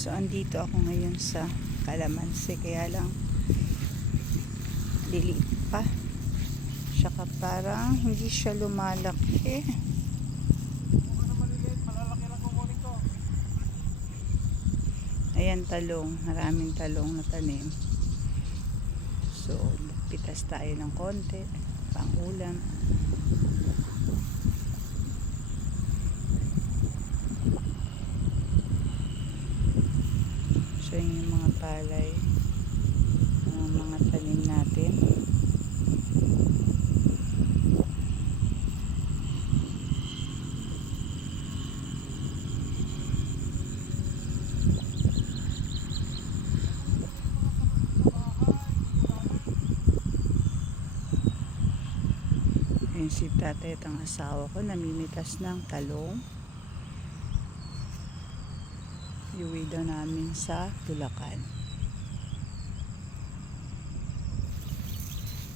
So andito ako ngayon sa kalamansi, kaya lang liliit pa. Tsaka parang hindi siya lumalaki. Ayan, talong, maraming talong na tanim. So pitas tayo ng konti pang ulam. So yun yung mga palay, mga tanim natin. Ayun si tatay at ang asawa ko namimitas ng talong. Iuwi daw namin sa Bulacan.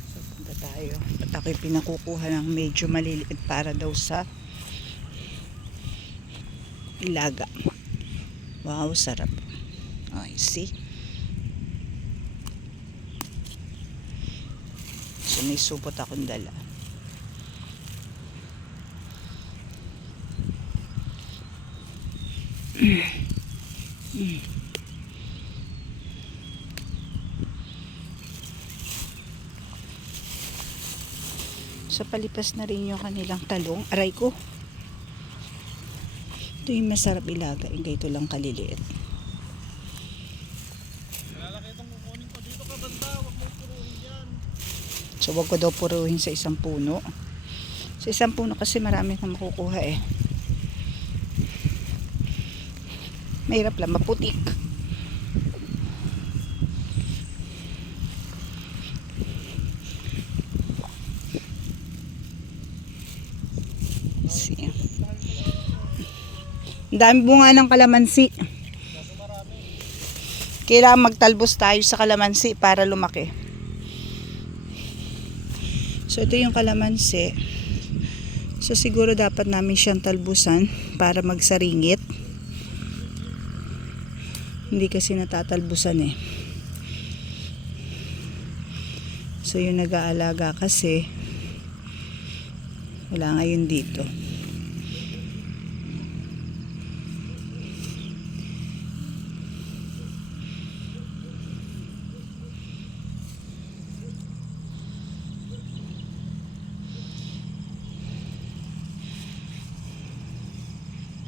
So punta tayo. At ako'y pinakukuha ng medyo maliliit para daw sa ilaga. Wow, sarap. Oh, you see? So may supot akong dala. So palipas na rin yung kanilang talong. Aray ko, ito yung masarap ilaga, yung ganito lang kaliliit. So wag ko daw puruhin sa isang puno. Sa isang puno kasi marami kang makukuha eh. Mahirap lang, maputik. See. Ang dami bunga ng kalamansi. Kailangan magtalbos tayo sa kalamansi para lumaki. So ito yung kalamansi. So siguro dapat namin siyang talbusan para magsaringit. Hindi kasi natatalbusan eh. So yung nag-aalaga kasi wala ngayon dito.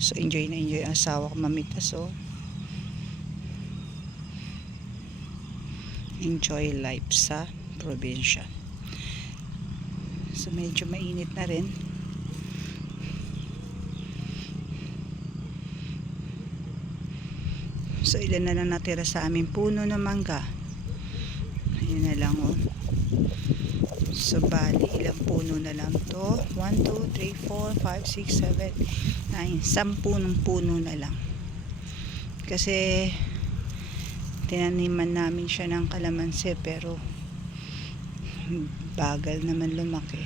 So enjoy na enjoy ang asawa ko mamitas. So enjoy life sa probinsya. So medyo mainit na rin. So ilan na lang natira sa aming puno ng mangga. Ayun na lang oh. So bali ilang puno na lang to? 1, 2, 3, 4, 5, 6, 7, 9, 10 puno na lang. Kasi tinaniman namin siya ng kalamansi pero bagal naman lumaki.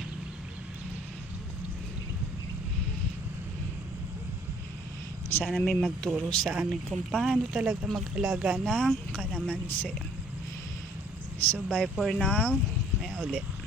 Sana may magturo sa amin kung paano talaga mag-alaga ng kalamansi. So bye for now. May ulit.